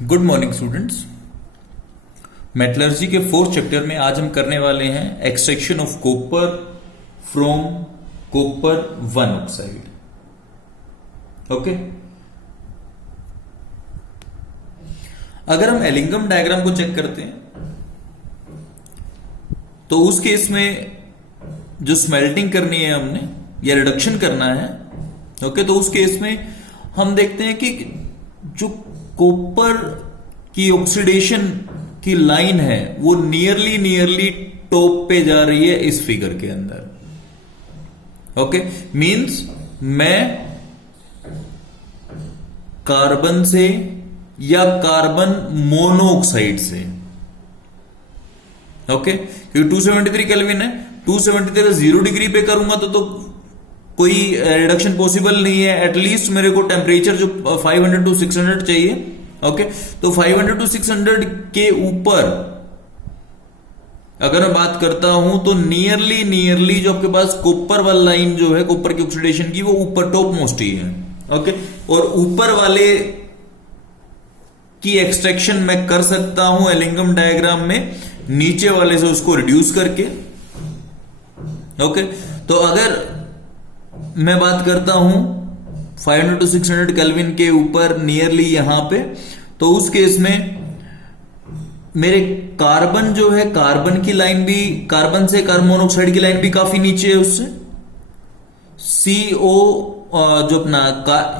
Good morning students. Metallurgy के fourth chapter में आज हम करने वाले हैं extraction of copper from copper one oxide. Okay, अगर हम एलिंगम डायग्राम को चेक करते हैं तो उस केस में जो स्मेल्टिंग करनी है हमने या रिडक्शन करना है, ओके, तो उस केस में हम देखते हैं कि जो कॉपर की ऑक्सीडेशन की लाइन है वो नियरली टॉप पे जा रही है इस फिगर के अंदर। ओके, मींस मैं कार्बन से या कार्बन मोनोऑक्साइड से, ओके, क्योंकि 273 केल्विन है, 273 0 डिग्री पे करूंगा तो कोई रिडक्शन पॉसिबल नहीं है। एटलीस्ट मेरे को टेम्परेचर जो 500 to 600 चाहिए। ओके, तो 500 to 600 के ऊपर अगर मैं बात करता हूं तो नियरली जो आपके पास कॉपर वाला लाइन जो है कॉपर की ऑक्सीडेशन की, वो ऊपर टॉप मोस्ट ही है। ओके, और ऊपर वाले की एक्सट्रैक्शन मैं कर सकता हूं एलिंगम डायग्राम में नीचे वाले से उसको रिड्यूस करके। ओके, तो अगर मैं बात करता हूं 500 to 600 केल्विन के ऊपर नियरली यहां पे, तो उस केस में मेरे कार्बन जो है, कार्बन की लाइन भी, कार्बन से कार्बन मोनोऑक्साइड की लाइन भी काफी नीचे है उससे। CO जो अपना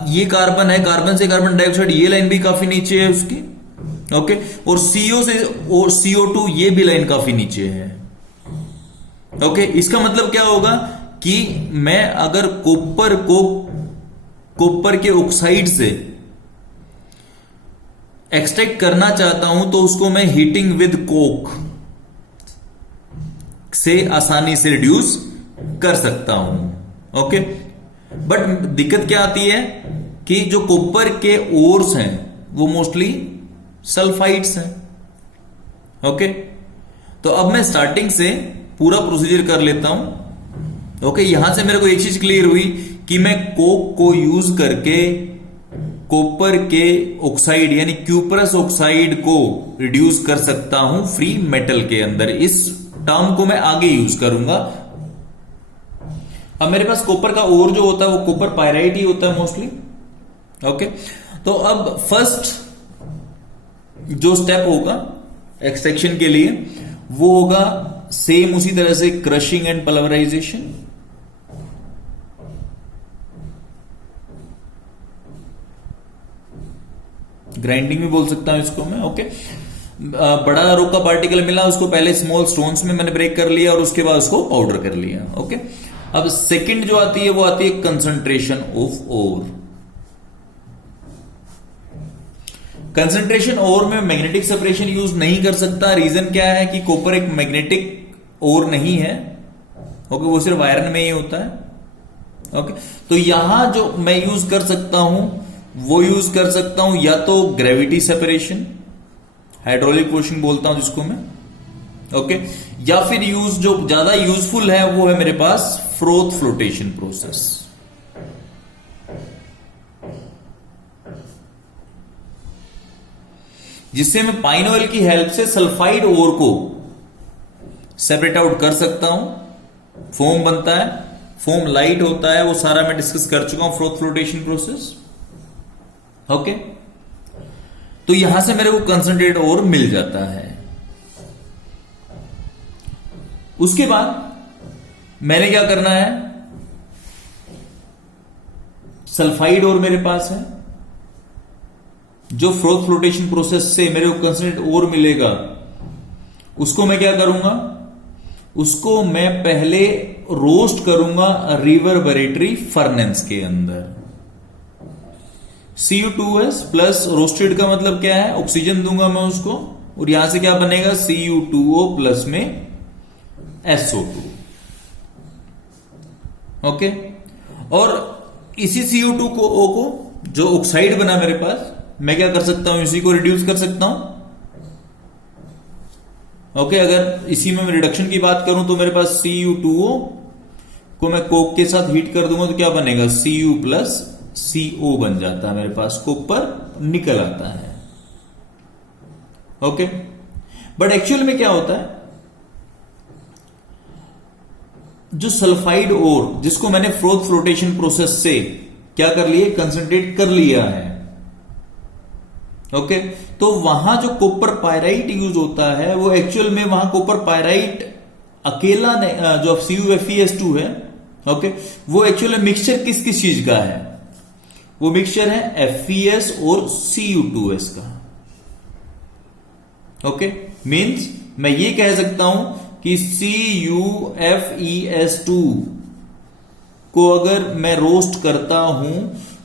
ये कार्बन है, कार्बन से कार्बन डाइऑक्साइड, ये लाइन भी काफी नीचे है उसकी। ओके, और CO से और CO2 ये भी लाइन काफी नीचे है। ओके, इसका मतलब क्या होगा कि मैं अगर कॉपर के ऑक्साइड से एक्सट्रैक्ट करना चाहता हूं तो उसको मैं हीटिंग विद कोक से आसानी से रिड्यूस कर सकता हूं। ओके, बट दिक्कत क्या आती है कि जो कॉपर के ओर्स हैं वो मोस्टली सल्फाइड्स हैं। ओके, तो अब मैं स्टार्टिंग से पूरा प्रोसीजर कर लेता हूं। ओके, यहां से मेरे को एक चीज क्लियर हुई कि मैं कोक को यूज करके कॉपर के ऑक्साइड यानी क्यूपरस ऑक्साइड को रिड्यूस कर सकता हूं फ्री मेटल के अंदर। इस टर्म को मैं आगे यूज करूंगा। अब मेरे पास कॉपर का ओर जो होता है वो कॉपर पायराइट ही होता है मोस्टली। ओके, तो अब फर्स्ट जो स्टेप होगा एक्सट्रैक्शन के लिए वो होगा सेम उसी तरह से क्रशिंग एंड पल्वराइजेशन। ग्राइंडिंग भी बोल सकता हूं इसको मैं। ओके, बड़ा रॉक का पार्टिकल मिला, उसको पहले स्मॉल स्टोन्स में मैंने ब्रेक कर लिया और उसके बाद उसको पाउडर कर लिया। ओके, अब सेकंड जो आती है वो आती है कंसंट्रेशन ऑफ ओर। कंसंट्रेशन ओर में मैग्नेटिक सेपरेशन यूज नहीं कर सकता। रीजन क्या है कि कॉपर एक मैग्नेटिक ओर नहीं है। ओके, वो सिर्फ आयरन में ही होता है। ओके, तो यहां जो मैं यूज कर सकता हूं वो यूज कर सकता हूं या तो ग्रेविटी सेपरेशन, हाइड्रोलिक वॉशिंग बोलता हूं जिसको मैं। ओके, या फिर यूज जो ज्यादा यूजफुल है वो है मेरे पास फ्रोथ फ्लोटेशन प्रोसेस। जिससे मैं पाइन ऑयल की हेल्प से सल्फाइड ओर को सेपरेट आउट कर सकता हूं। फोम बनता है, फोम लाइट होता है, वो सारा मैं डिस्कस कर चुका हूं फ्रोथ फ्लोटेशन प्रोसेस। ओके, तो यहां से मेरे को कंसंट्रेट ओर मिल जाता है। उसके बाद मैंने क्या करना है, सल्फाइड ओर मेरे पास है, जो फ्रोथ फ्लोटेशन प्रोसेस से मेरे को कंसंट्रेट ओर मिलेगा, उसको मैं क्या करूंगा, उसको मैं पहले रोस्ट करूंगा रिवर्बरेटरी फर्नेस के अंदर। Cu2s प्लस रोस्टेड का मतलब क्या है, ऑक्सीजन दूंगा मैं उसको, और यहां से क्या बनेगा Cu2O प्लस में SO2। ओके, और इसी Cu2O को जो ऑक्साइड बना मेरे पास, मैं क्या कर सकता हूं, इसी को रिड्यूस कर सकता हूं। ओके, अगर इसी में मैं रिडक्शन की बात करूं तो मेरे पास Cu2O को मैं कोक के साथ हीट कर दूंगा तो क्या बनेगा, Cu प्लस CO बन जाता है मेरे पास, कॉपर निकल आता है। ओके, बट एक्चुअल में क्या होता है, जो सल्फाइड ओर जिसको मैंने फ्लोटेशन प्रोसेस से क्या कर लिए, कंसंट्रेट कर लिया है, ओके, तो वहां जो कॉपर पायराइट यूज होता है वो एक्चुअल में वहां कॉपर पायराइट अकेला जो CuFeS2 है, ओके, वो एक्चुअली मिक्सचर किस किस चीज का है, वो मिक्सचर है FeS और Cu2S का, ओके, मींस मैं ये कह सकता हूं कि CuFeS2 को अगर मैं रोस्ट करता हूं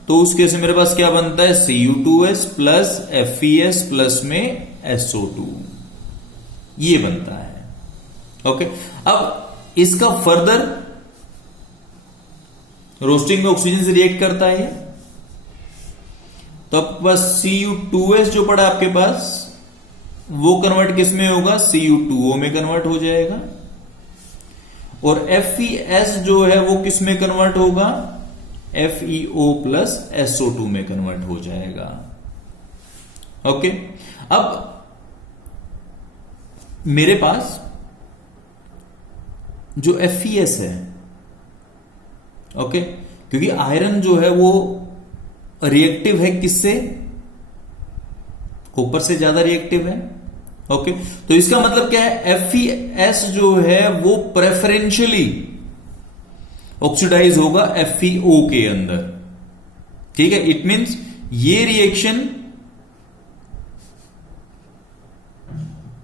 तो उस केस में मेरे पास क्या बनता है, Cu2S प्लस FeS प्लस में SO2, ये बनता है, ओके। अब इसका फर्दर रोस्टिंग में ऑक्सीजन से रिएक्ट करता है, तो आपके पास Cu2S जो पड़ा आपके पास वो कन्वर्ट किस में होगा, Cu2O में कन्वर्ट हो जाएगा, और FeS जो है वो किस में कन्वर्ट होगा, FeO प्लस SO2 में कन्वर्ट हो जाएगा, ओके। अब मेरे पास जो FeS है, ओके, क्योंकि आयरन जो है वो रिएक्टिव है किससे, कॉपर से ज्यादा रिएक्टिव है, ओके, तो इसका मतलब क्या है, FeS जो है वो प्रेफरेंशियली ऑक्सीडाइज होगा FeO के अंदर, ठीक है, इट मींस ये रिएक्शन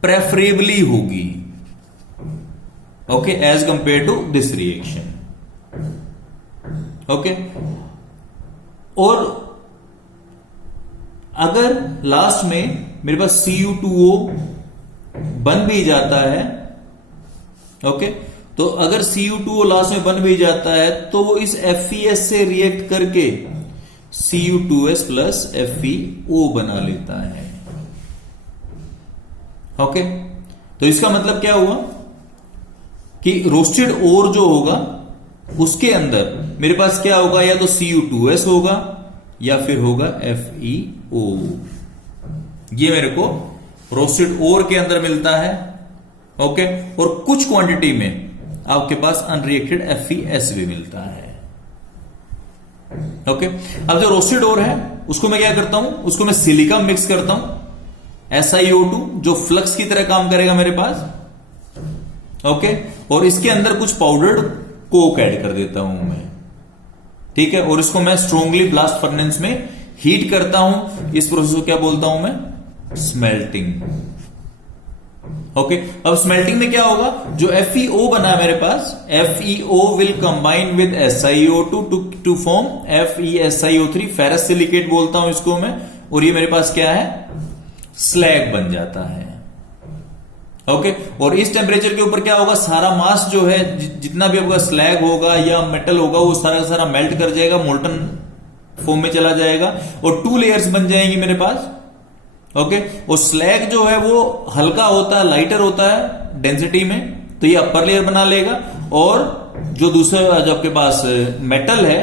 प्रेफरेबली होगी, okay, as compare to this reaction, okay. और अगर लास्ट में मेरे पास Cu2O बन भी जाता है, ओके, तो अगर Cu2O लास्ट में बन भी जाता है तो वो इस FeS से रिएक्ट करके Cu2S प्लस FeO बना लेता है, ओके। तो इसका मतलब क्या हुआ कि रोस्टेड ओर जो होगा उसके अंदर मेरे पास क्या होगा, या तो Cu2S होगा या फिर होगा FeO, ये मेरे को रोस्टेड ओर के अंदर मिलता है, ओके। और कुछ क्वांटिटी में आपके पास अनरिएक्टेड FeS भी मिलता है, ओके। अब जो रोस्टेड ओर है उसको मैं क्या करता हूं, उसको मैं सिलिका मिक्स करता हूं, SiO2 जो फ्लक्स की तरह काम करेगा मेरे पास, ओके, और इसके अंदर कुछ पाउडर्ड कोक ऐड कर देता हूं मैं, ठीक है, और इसको मैं स्ट्रोंगली ब्लास्ट फर्नेस में हीट करता हूं, इस प्रोसेस को क्या बोलता हूं मैं, स्मेल्टिंग, ओके। अब स्मेल्टिंग में क्या होगा, जो FeO बना है मेरे पास, FeO will combine with SiO2 to form FeSiO3, ferrous silicate बोलता हूं इसको मैं, और ये मेरे पास क्या है, स्लैग बन जाता है, ओके। और इस टेम्परेचर के ऊपर क्या होगा, सारा मास जो है जितना भी आपका स्लैग होगा या मेटल होगा वो सारा का सारा मेल्ट कर जाएगा, मोल्टन फॉर्म में चला जाएगा, और 2 लेयर्स बन जाएंगी मेरे पास, ओके। और स्लैग जो है वो हल्का होता है, लाइटर होता है डेंसिटी में, तो ये अपर लेयर बना लेगा, और जो दूसरा जो आपके पास मेटल है,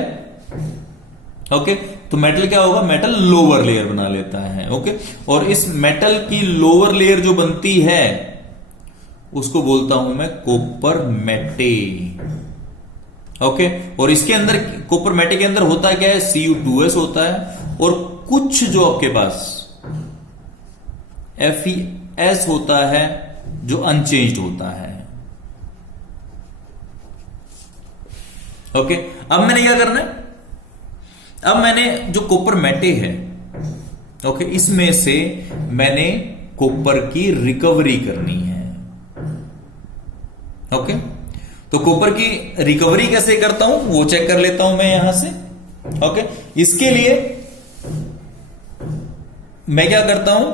ओके, तो मेटल क्या होगा, मेटल लोअर लेयर बना लेता है, ओके। और इस मेटल की लोअर लेयर जो बनती है उसको बोलता हूं मैं कॉपर मेटे, ओके। और इसके अंदर कॉपर मेटे के अंदर होता क्या है, Cu2S होता है, और कुछ जो आपके पास FeS होता है जो अनचेंज्ड होता है, ओके। अब मैंने क्या करना है, अब मैंने जो कॉपर मेटे है, ओके, इसमें से मैंने कॉपर की रिकवरी करनी है, ओके। तो कॉपर की रिकवरी कैसे करता हूं वो चेक कर लेता हूं मैं यहां से, ओके। इसके लिए मैं क्या करता हूं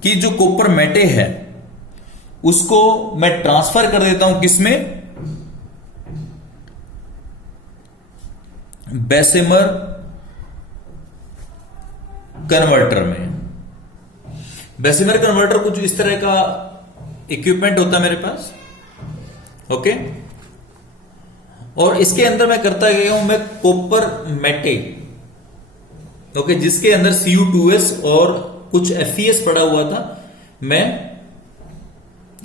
कि जो कॉपर मेटे है उसको मैं ट्रांसफर कर देता हूं किसमें, बेसिमर कन्वर्टर में। बेसिमर कन्वर्टर कुछ इस तरह का इक्विपमेंट होता है मेरे पास, ओके। और इसके अंदर मैं करता गया हूं मैं कॉपर मेटे, ओके, जिसके अंदर Cu2S और कुछ FeS पड़ा हुआ था, मैं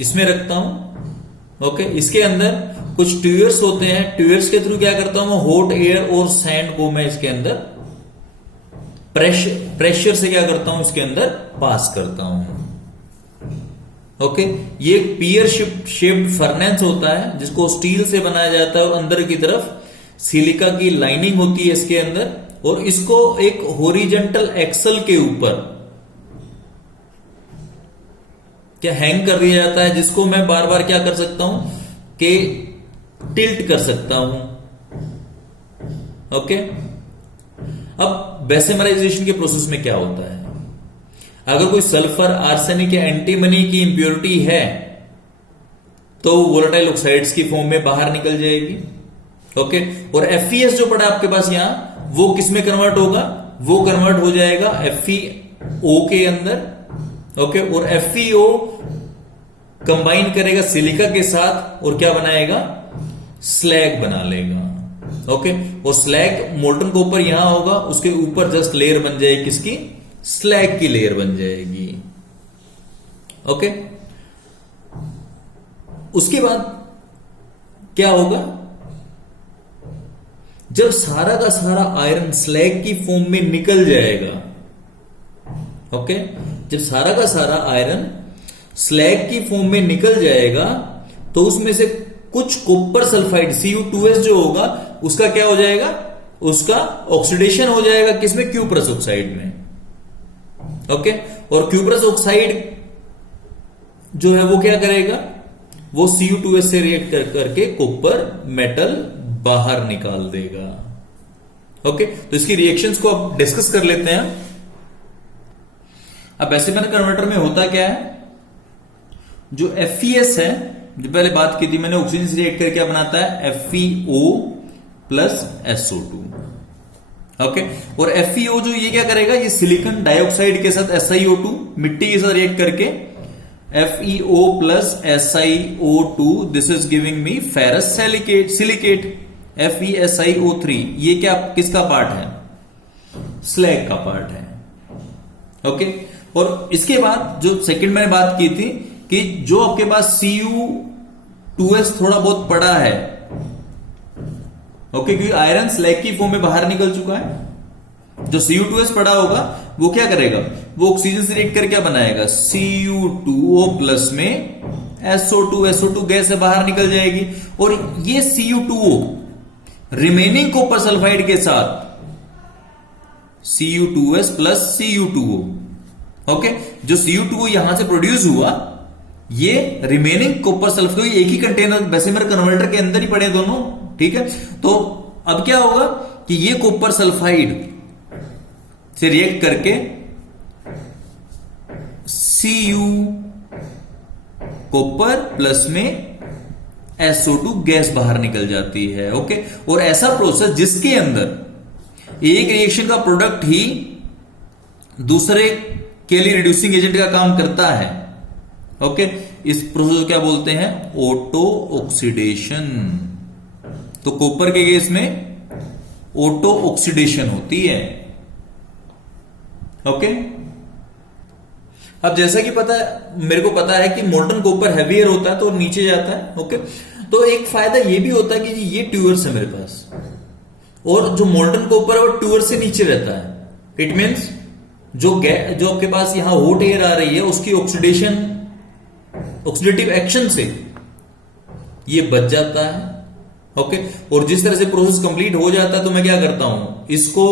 इसमें रखता हूं। ओके, इसके अंदर कुछ ट्यूयर्स होते हैं, ट्यूयर्स के थ्रू क्या करता हूं, हॉट एयर और सैंड को मैं इसके अंदर प्रेशर से क्या करता हूं, इसके अंदर पास करता हूं। ओके, ये पियर शेप्ड फर्नेस होता है जिसको स्टील से बनाया जाता है और अंदर की तरफ सिलिका की लाइनिंग होती है इसके अंदर, और इसको एक हॉरिजॉन्टल एक्सल के ऊपर क्या हैंग कर दिया जाता है, जिसको मैं बार बार क्या कर सकता हूं कि टिल्ट कर सकता हूं। ओके, अब बेसेमराइजेशन के प्रोसेस में क्या होता है, अगर कोई सल्फर, आर्सेनिक या एंटीमनी की इंप्योरिटी है तो वोलेटाइल ऑक्साइड्स की फॉर्म में बाहर निकल जाएगी। ओके, और FeS जो पड़ा आपके पास यहां, वो किस में कन्वर्ट होगा, वो कन्वर्ट हो जाएगा FeO के अंदर। ओके, और FeO कंबाइन करेगा सिलिका के साथ और क्या बनाएगा, स्लैग बना लेगा। ओके, और स्लैग मोल्टन कॉपर यहां होगा, उसके ऊपर जस्ट लेयर बन जाएगी किसकी, स्लैग की लेयर बन जाएगी। ओके, उसके बाद क्या होगा, जब सारा का सारा आयरन स्लैग की फॉर्म में निकल जाएगा। ओके, जब सारा का सारा आयरन स्लैग की फॉर्म में निकल जाएगा तो उसमें से कुछ कॉपर सल्फाइड Cu2S जो होगा उसका क्या हो जाएगा, उसका ऑक्सीडेशन हो जाएगा किसमें, क्यूप्रस ऑक्साइड में। ओके, और क्यूप्रस ऑक्साइड जो है वो क्या करेगा, वो Cu2S से रिएक्ट करके कॉपर मेटल बाहर निकाल देगा। ओके, तो इसकी रिएक्शंस को अब डिस्कस कर लेते हैं। अब बेसिमर कन्वर्टर में होता क्या है, जो FeS है, जो पहले बात की थी मैंने, ऑक्सीजन से रिएक्ट करके क्या बनाता है, FeO प्लस SO2। ओके, और FeO जो ये क्या करेगा, ये सिलिकॉन डाइऑक्साइड के साथ SiO2 मिट्टी के साथ रिएक्ट करके FeO plus SiO2, this is giving me ferrous silicate FeSiO3। ये क्या किसका पार्ट है, स्लैग का पार्ट है। ओके, और इसके बाद जो सेकंड मैंने बात की थी कि जो आपके पास Cu2S थोड़ा बहुत पड़ा है, ओके, क्योंकि आयरन स्लैग की फॉर्म में बाहर निकल चुका है, जो Cu2S पड़ा होगा वो क्या करेगा, वो ऑक्सीजन से रिएक्ट करके क्या बनाएगा, Cu2O प्लस में SO2 गैस से बाहर निकल जाएगी, और ये Cu2O रिमेनिंग कॉपर सल्फाइड के साथ Cu2S प्लस Cu2O। ओके, जो Cu2O यहां से प्रोड्यूस हुआ, ये रिमेनिंग कॉपर सल्फाइड एक ही कंटेनर बेसिमर कन्वर्टर के अंदर ही पड़े दोनों। ठीक है, तो अब क्या होगा कि ये कॉपर सल्फाइड से रिएक्ट करके Cu कॉपर प्लस में SO2 गैस बाहर निकल जाती है। ओके, और ऐसा प्रोसेस जिसके अंदर एक रिएक्शन का प्रोडक्ट ही दूसरे के लिए रिड्यूसिंग एजेंट का काम करता है। ओके, इस प्रोसेस को क्या बोलते हैं, ऑटो ऑक्सीडेशन। तो कॉपर के केस में ऑटो ऑक्सीडेशन होती है। ओके, अब जैसा कि पता है, मेरे को पता है कि मोल्टन कॉपर हैवियर होता है तो नीचे जाता है। ओके, तो एक फायदा ये भी होता है कि ये ट्यूअर्स है मेरे पास, और जो मोल्टन कॉपर है वो ट्यूअर्स से नीचे रहता है। इट मीन्स जो आपके पास यहां हॉट एयर आ रही है उसकी ऑक्सीडेटिव एक्शन से ये बच जाता है। ओके, और जिस तरह से प्रोसेस कंप्लीट हो जाता है तो मैं क्या करता हूं, इसको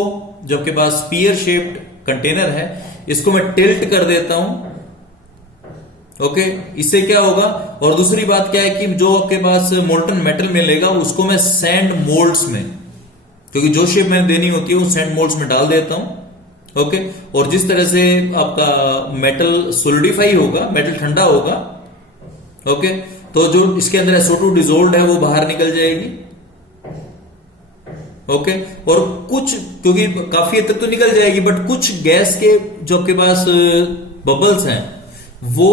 जो आपके पास स्पीयर शेप्ड कंटेनर है इसको मैं टिल्ट कर देता हूं। ओके, इससे क्या होगा, और दूसरी बात क्या है कि जो आपके पास मोल्टन मेटल मिलेगा उसको मैं सैंड मोल्ड्स में, क्योंकि जो शेप मैंने देनी होती है वो सैंड मोल्ड्स में डाल देता हूं। ओके, और जिस तरह से आपका मेटल सोलिडिफाई होगा, मेटल ठंडा होगा, ओके, तो जो इसके अंदर SO2 डिजोल्व है वो बाहर निकल जाएगी। ओके, और कुछ, क्योंकि काफी हद तक तो निकल जाएगी, बट कुछ गैस के जो आपके पास बबल्स हैं वो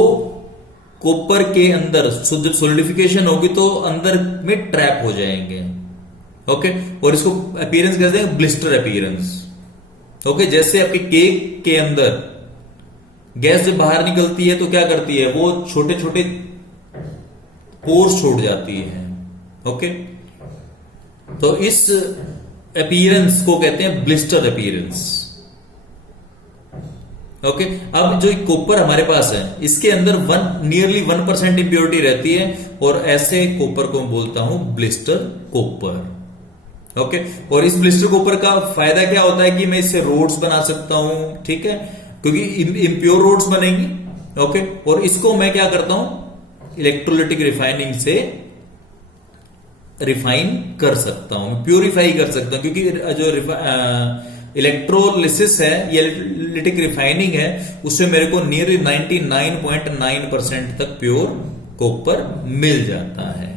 कॉपर के अंदर जब सोलिडिफिकेशन होगी तो अंदर में ट्रैप हो जाएंगे। ओके, और इसको अपीयरेंस कहते हैं ब्लिस्टर अपीयरेंस। ओके, जैसे आपके केक के अंदर गैस जब बाहर निकलती है तो क्या करती है, वो छोटे छोटे पोर्स छोड़ जाती है। ओके, तो इस अपीयरेंस को कहते हैं ब्लिस्टर अपीयरेंस। ओके, अब जो कॉपर हमारे पास है इसके अंदर नियरली 1% इंप्योरिटी रहती है, और ऐसे कॉपर को बोलता हूं ब्लिस्टर कॉपर। ओके, और इस ब्लिस्टर कॉपर का फायदा क्या होता है कि मैं इससे रोड्स बना सकता हूं, ठीक है, क्योंकि इम्प्योर रोड्स बनेंगी। ओके, और इसको मैं क्या करता हूं, इलेक्ट्रोलिटिक रिफाइनिंग से रिफाइन कर सकता हूं, प्यूरिफाई कर सकता हूं, क्योंकि जो इलेक्ट्रोलिसिस है या इलेक्ट्रोलिटिक रिफाइनिंग है उससे मेरे को नियरली 99.9% तक प्योर कॉपर मिल जाता है।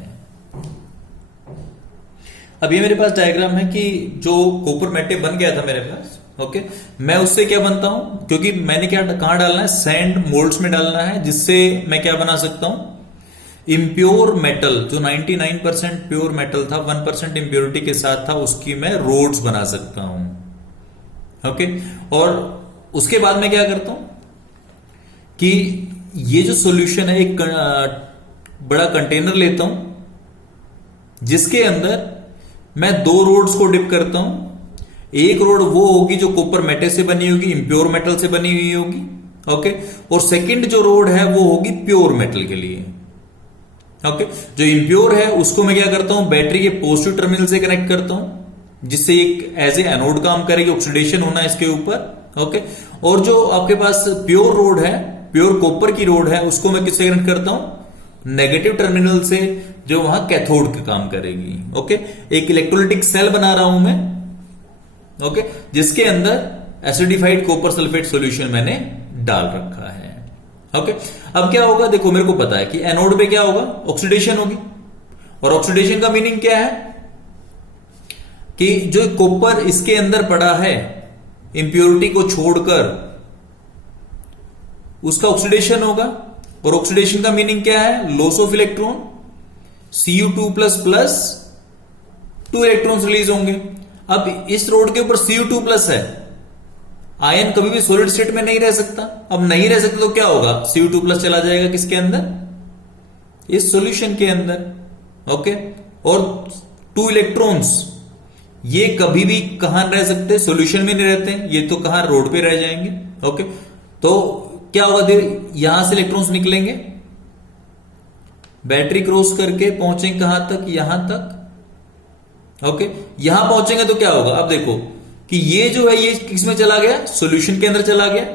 अब ये मेरे पास डायग्राम है कि जो कॉपर मेटे बन गया था मेरे पास। ओके, मैं उससे क्या बनता हूं, क्योंकि मैंने क्या कहां डालना है, सैंड मोल्ड्स में डालना है, जिससे मैं क्या बना सकता हूं, इम्प्योर मेटल, जो 99% प्योर मेटल था 1% इम्प्योरिटी के साथ था, उसकी मैं रोड्स बना सकता हूं। ओके, और उसके बाद मैं क्या करता हूं कि ये जो सॉल्यूशन है, एक बड़ा कंटेनर लेता हूं जिसके अंदर मैं 2 रोड्स को डिप करता हूं। एक रोड वो होगी जो कॉपर मेटे से बनी होगी, इम्प्योर मेटल से बनी हुई होगी। ओके, और सेकंड जो रोड है वो होगी प्योर मेटल के लिए। ओके, जो इम्प्योर है उसको मैं क्या करता हूं, बैटरी के पॉजिटिव टर्मिनल से कनेक्ट करता हूं, जिससे एक एज ए एनोड काम करेगी, ऑक्सीडेशन होना है इसके ऊपर। ओके, और जो आपके पास प्योर रोड है, प्योर कॉपर की रोड है, उसको मैं किससे कनेक्ट करता हूं, नेगेटिव टर्मिनल से, जो वहां कैथोड का काम करेगी। ओके, एक इलेक्ट्रोलिटिक सेल बना रहा हूं मैं। ओके, जिसके अंदर एसिडिफाइड कॉपर सल्फेट सॉल्यूशन मैंने डाल रखा है। ओके, अब क्या होगा, देखो मेरे को पता है कि एनोड पे क्या होगा, ऑक्सीडेशन होगी, और ऑक्सीडेशन का मीनिंग क्या है कि जो कॉपर इसके अंदर पड़ा है इंप्योरिटी को छोड़कर, उसका ऑक्सीडेशन होगा, और ऑक्सीडेशन का मीनिंग क्या है, loss of electron, Cu2++ 2 electrons release होंगे। अब इस रोड के ऊपर Cu2+ है, आयन कभी भी सॉलिड स्टेट में नहीं रह सकता। अब नहीं रह सकता तो क्या होगा, Cu2+ चला जाएगा किसके अंदर, इस सॉल्यूशन के अंदर। ओके, और 2 इलेक्ट्रॉन्स ये कभी भी कहां रह सकते, सॉल्यूशन में नहीं रहते, ये तो कहां, रोड पे रह जाएंगे। ओके, तो क्या होगा, यहां से इलेक्ट्रॉन्स निकलेंगे, बैटरी क्रॉस करके पहुंचेंगे कहां तक, यहां तक। ओके, यहां पहुंचेंगे तो क्या होगा, अब देखो कि ये जो है ये किसमें चला गया, सॉल्यूशन के अंदर चला गया।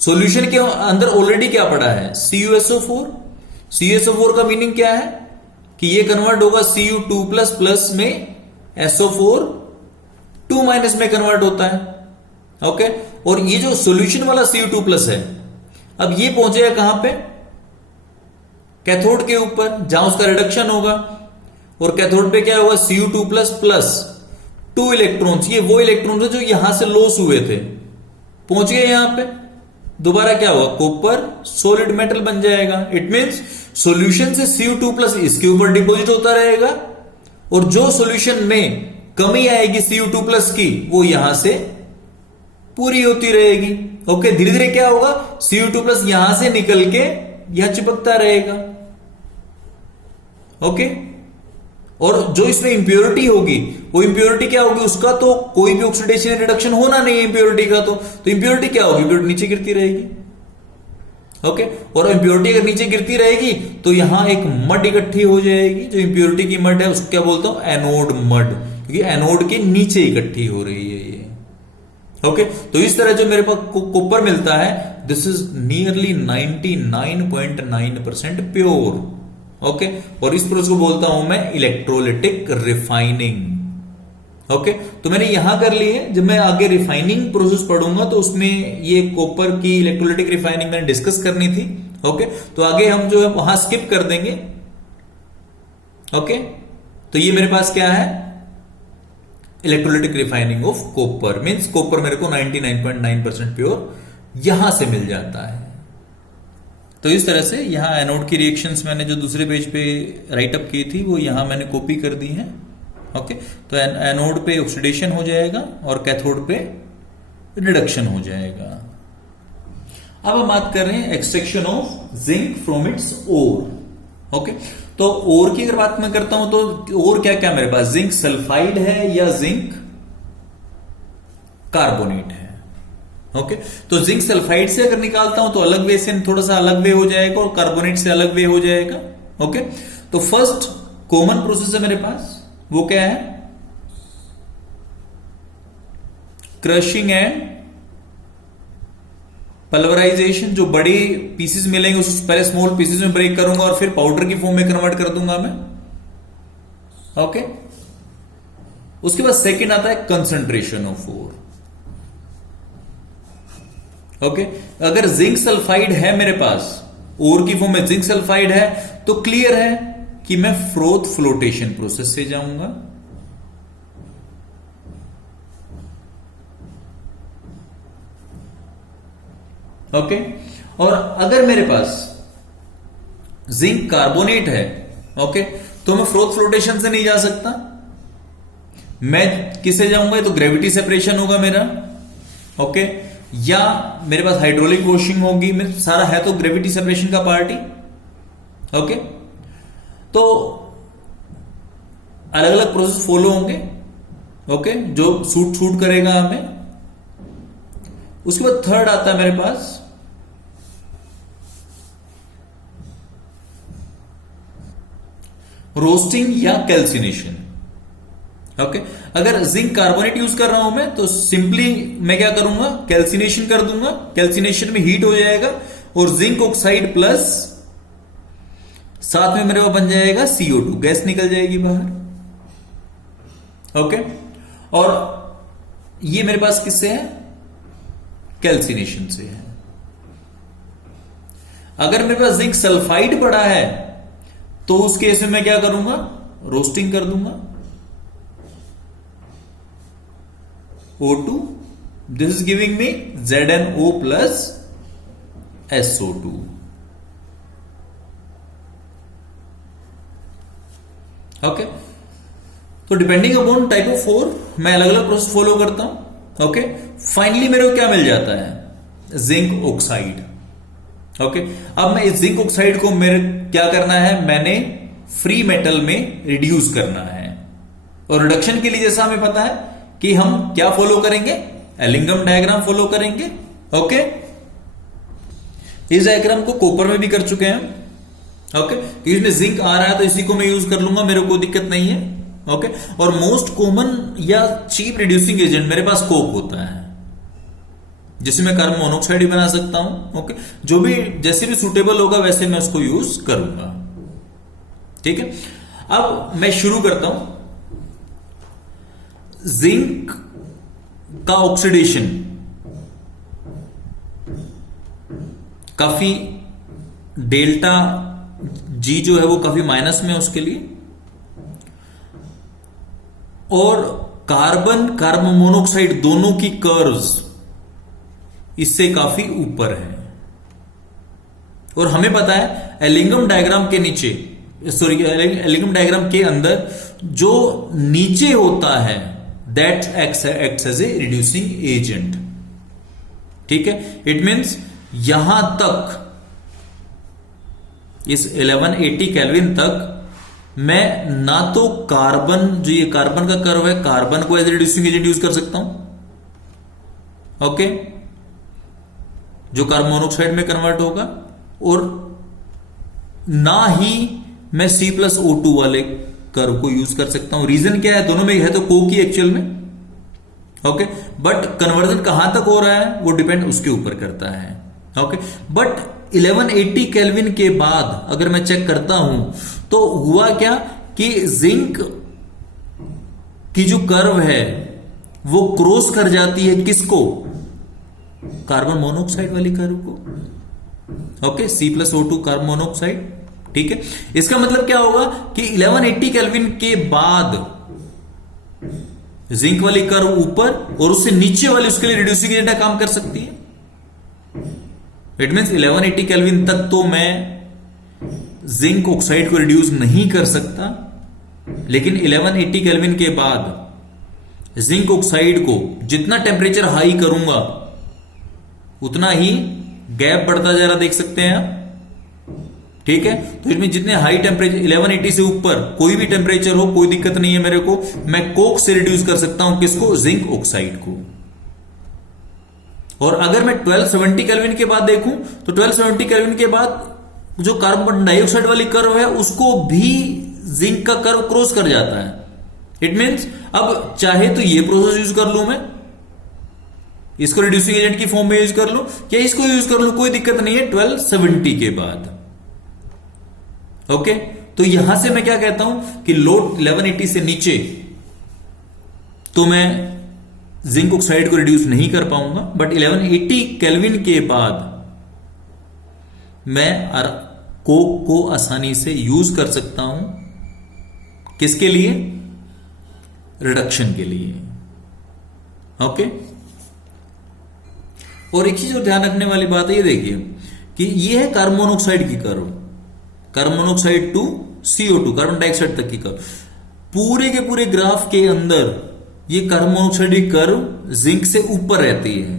सॉल्यूशन के अंदर ऑलरेडी क्या पड़ा है, CuSO4। CuSO4 का मीनिंग क्या है कि ये कन्वर्ट होगा Cu2++ में SO4 2- में कन्वर्ट होता है। ओके, और ये जो सॉल्यूशन वाला Cu2+ है, अब ये पहुंचेगा कहां पे, कैथोड के ऊपर, जहां उसका रिडक्शन होगा, और कैथोड पे क्या होगा, Cu2++ 2 इलेक्ट्रॉन्स, ये वो इलेक्ट्रॉन्स है जो यहां से लॉस हुए थे, पहुंच गए यहां पे, दोबारा क्या होगा, कॉपर सॉलिड मेटल बन जाएगा। इट मींस सॉल्यूशन से Cu2+ इसके ऊपर डिपॉजिट होता रहेगा, और जो सॉल्यूशन में कमी आएगी Cu2+ की, वो यहां से पूरी होती रहेगी। ओके, धीरे धीरे क्या होगा, Cu2+ यहां से निकल के यहां चिपकता रहेगा। ओके, और जो इसमें इंप्योरिटी होगी, वो इंप्योरिटी क्या होगी, उसका तो कोई भी ऑक्सीडेशन रिडक्शन होना नहीं है इंप्योरिटी का, तो इंप्योरिटी क्या होगी, इंप्योरिटी नीचे गिरती रहेगी। ओके, और इंप्योरिटी अगर नीचे गिरती रहेगी तो यहां एक मड इकट्ठी हो जाएगी, जो इंप्योरिटी की मड है उसको क्या बोलता हूं, एनोड मड, क्योंकि एनोड के नीचे इकट्ठी हो रही है ये। ओके, तो इस तरह जो मेरे पास कॉपर मिलता है, this is nearly 99.9% pure. Okay, और इस प्रोसेस को बोलता हूं मैं इलेक्ट्रोलिटिक रिफाइनिंग। ओके, तो मैंने यहां कर ली है, जब मैं आगे रिफाइनिंग प्रोसेस पढ़ूंगा तो उसमें ये कॉपर की इलेक्ट्रोलिटिक रिफाइनिंग मैंने डिस्कस करनी थी। ओके, तो आगे हम जो है वहां स्किप कर देंगे। ओके, तो ये मेरे पास क्या है, electrolytic refining of copper, means copper मेरे को 99.9% प्योर यहां से मिल जाता है। तो इस तरह से यहां एनोड की रिएक्शंस मैंने जो दूसरे पेज पे राइटअप की थी वो यहां मैंने कॉपी कर दी है। ओके, तो एनोड पे ऑक्सीडेशन हो जाएगा और कैथोड पे रिडक्शन हो जाएगा। अब हम बात कर रहे हैं extraction of zinc from its ore. Okay, तो ओर की अगर बात मैं करता हूं तो ओर क्या क्या मेरे पास, जिंक सल्फाइड है या जिंक कार्बोनेट है। ओके, तो जिंक सल्फाइड से अगर निकालता हूं तो अलग वे से, थोड़ा सा अलग वे हो जाएगा, और कार्बोनेट से अलग वे हो जाएगा। ओके, तो फर्स्ट कॉमन प्रोसेस है मेरे पास, वो क्या है, क्रशिंग एंड पल्वराइजेशन। जो बड़े पीसेस मिलेंगे उसको पहले स्मॉल पीसेस में ब्रेक करूंगा और फिर पाउडर की फॉर्म में कन्वर्ट कर दूंगा मैं। ओके, उसके बाद सेकंड आता है कंसंट्रेशन ऑफ ओर। ओके, अगर जिंक सल्फाइड है मेरे पास, ओर की फॉर्म में जिंक सल्फाइड है, तो क्लियर है कि मैं फ्रोथ फ्लोटेशन प्रोसेस से जाऊंगा। ओके, और अगर मेरे पास जिंक कार्बोनेट है, ओके, तो मैं फ्रोथ फ्लोटेशन से नहीं जा सकता, मैं किससे जाऊंगा, तो ग्रेविटी सेपरेशन होगा मेरा। ओके, या मेरे पास हाइड्रोलिक वॉशिंग होगी, मैं सारा है तो ग्रेविटी सेपरेशन का पार्ट ही। ओके, तो अलग अलग प्रोसेस फॉलो होंगे। ओके, जो सूट करेगा हमें। उसके बाद थर्ड आता है मेरे पास रोस्टिंग या कैल्सिनेशन। ओके, अगर जिंक कार्बोनेट यूज कर रहा हूं मैं, तो सिंपली मैं क्या करूंगा, कैल्सिनेशन कर दूंगा। कैल्सिनेशन में हीट हो जाएगा और जिंक ऑक्साइड प्लस साथ में मेरे पास बन जाएगा CO2, गैस निकल जाएगी बाहर। ओके, और ये मेरे पास किससे है, कैल्सिनेशन से है। अगर मेरे पास जिंक सल्फाइड पड़ा है तो उस केस में मैं क्या करूंगा, रोस्टिंग कर दूंगा। O2, this is giving me ZnO plus SO2। Okay, तो depending upon type of ore मैं अलग अलग प्रोसेस फॉलो करता हूं। ओके, फाइनली मेरे को क्या मिल जाता है, जिंक ऑक्साइड। ओके, अब मैं इस जिंक ऑक्साइड को मेरे क्या करना है, मैंने फ्री मेटल में रिड्यूस करना है। और रिडक्शन के लिए जैसा हमें पता है कि हम क्या फॉलो करेंगे, एलिंगम डायग्राम फॉलो करेंगे। ओके, इस डायग्राम को कॉपर में भी कर चुके हैं। ओके, इसमें जिंक आ रहा है तो इसी को मैं यूज कर लूंगा, मेरे को दिक्कत नहीं है। ओके, और मोस्ट कॉमन या चीप रिड्यूसिंग एजेंट मेरे पास कोक होता है, जिसे मैं कार्बन मोनोऑक्साइड भी बना सकता हूं। ओके, जो भी जैसे भी सुटेबल होगा वैसे मैं उसको यूज करूंगा। ठीक है, अब मैं शुरू करता हूं। जिंक का ऑक्सीडेशन काफी डेल्टा जी जो है वो काफी माइनस में है उसके लिए, और कार्बन मोनोऑक्साइड दोनों की कर्व्स इससे काफी ऊपर है। और हमें पता है एलिंगम डायग्राम के नीचे, सॉरी एलिंगम डायग्राम के अंदर जो नीचे होता है that acts as a reducing agent. ठीक है, इट मींस यहां तक, इस 1180 केल्विन तक मैं ना तो कार्बन, जो ये कार्बन का कर्व है, कार्बन को as a reducing agent use कर सकता हूं। ओके, जो कार्बन मोनोऑक्साइड में कन्वर्ट होगा, और ना ही मैं C+O2 वाले कर्व को यूज कर सकता हूं। रीजन क्या है, दोनों में है तो कोक ही एक्चुअल में। ओके, बट कन्वर्जन कहां तक हो रहा है वो डिपेंड उसके ऊपर करता है। ओके, बट 1180 केल्विन के बाद अगर मैं चेक करता हूं तो हुआ क्या कि जिंक की जो कर्व है वो क्रॉस कर जाती है किसको, कार्बन मोनोऑक्साइड वाली कर्व को। Okay, C+O2 carbon monoxide. ठीक है, इसका मतलब क्या होगा कि 1180 केल्विन के बाद जिंक वाली कर्व ऊपर और उससे नीचे वाली उसके लिए रिड्यूसिंग एजेंट काम कर सकती है। इट मींस 1180 केल्विन तक तो मैं जिंक ऑक्साइड को रिड्यूस नहीं कर सकता, लेकिन 1180 केल्विन के बाद जिंक ऑक्साइड को जितना टेम्परेचर हाई करूंगा उतना ही गैप बढ़ता जा रहा देख सकते हैं आप, ठीक है। तो इसमें जितने हाई टेम्परेचर 1180 से ऊपर कोई भी टेम्परेचर हो, कोई दिक्कत नहीं है मेरे को, मैं कोक से रिड्यूस कर सकता हूं किसको, जिंक ऑक्साइड को। और अगर मैं 1270 केल्विन के बाद देखूं तो 1270 केल्विन के बाद जो कार्बन डाइऑक्साइड वाली कर्व है उसको भी जिंक का कर्व क्रॉस कर जाता है। इट मीन्स अब चाहे तो ये प्रोसेस यूज कर लूं, मैं इसको रिड्यूसिंग एजेंट की फॉर्म में यूज कर लूं या इसको यूज कर लूं, कोई दिक्कत नहीं है 1270 के बाद। ओके, तो यहां से मैं क्या कहता हूं कि लो 1180 से नीचे तो मैं जिंक ऑक्साइड को रिड्यूस नहीं कर पाऊंगा, बट 1180 केल्विन के बाद मैं कोक को आसानी से यूज कर सकता हूं, किसके लिए, रिडक्शन के लिए। ओके, और एक चीज और ध्यान रखने वाली बात है, ये देखिए कि ये है कार्बन मोनोऑक्साइड की curve, carbon monoxide to CO2 carbon dioxide तक की कर्व। पूरे के पूरे ग्राफ के अंदर ये कार्बन मोनोऑक्साइड की कर्व जिंक से ऊपर रहती है।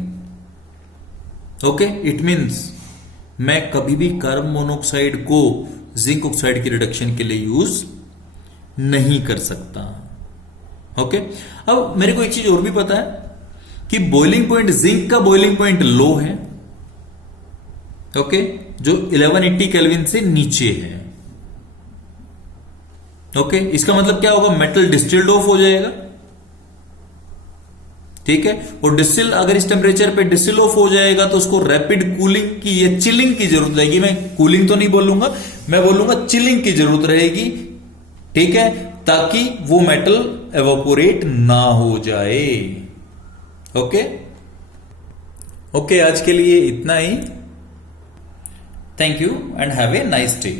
ओके, इट मींस मैं कभी भी कार्बन मोनोऑक्साइड को जिंक ऑक्साइड की रिडक्शन के लिए यूज नहीं कर सकता। ओके, अब मेरे को एक चीज और भी पता है कि बॉइलिंग पॉइंट, जिंक का बॉइलिंग पॉइंट लो है, ओके, जो 1180 केल्विन से नीचे है। ओके, इसका मतलब क्या होगा, मेटल डिस्टिल्ड ऑफ हो जाएगा, ठीक है। और डिस्टिल अगर इस टेम्परेचर पे डिस्टिल ऑफ हो जाएगा तो उसको रैपिड कूलिंग की या चिलिंग की जरूरत रहेगी। मैं कूलिंग तो नहीं बोलूंगा, मैं बोलूंगा चिलिंग की जरूरत रहेगी, ठीक है, ताकि वो मेटल एवोपोरेट ना हो जाए। ओके ओके, आज के लिए इतना ही। Thank you and have a nice day.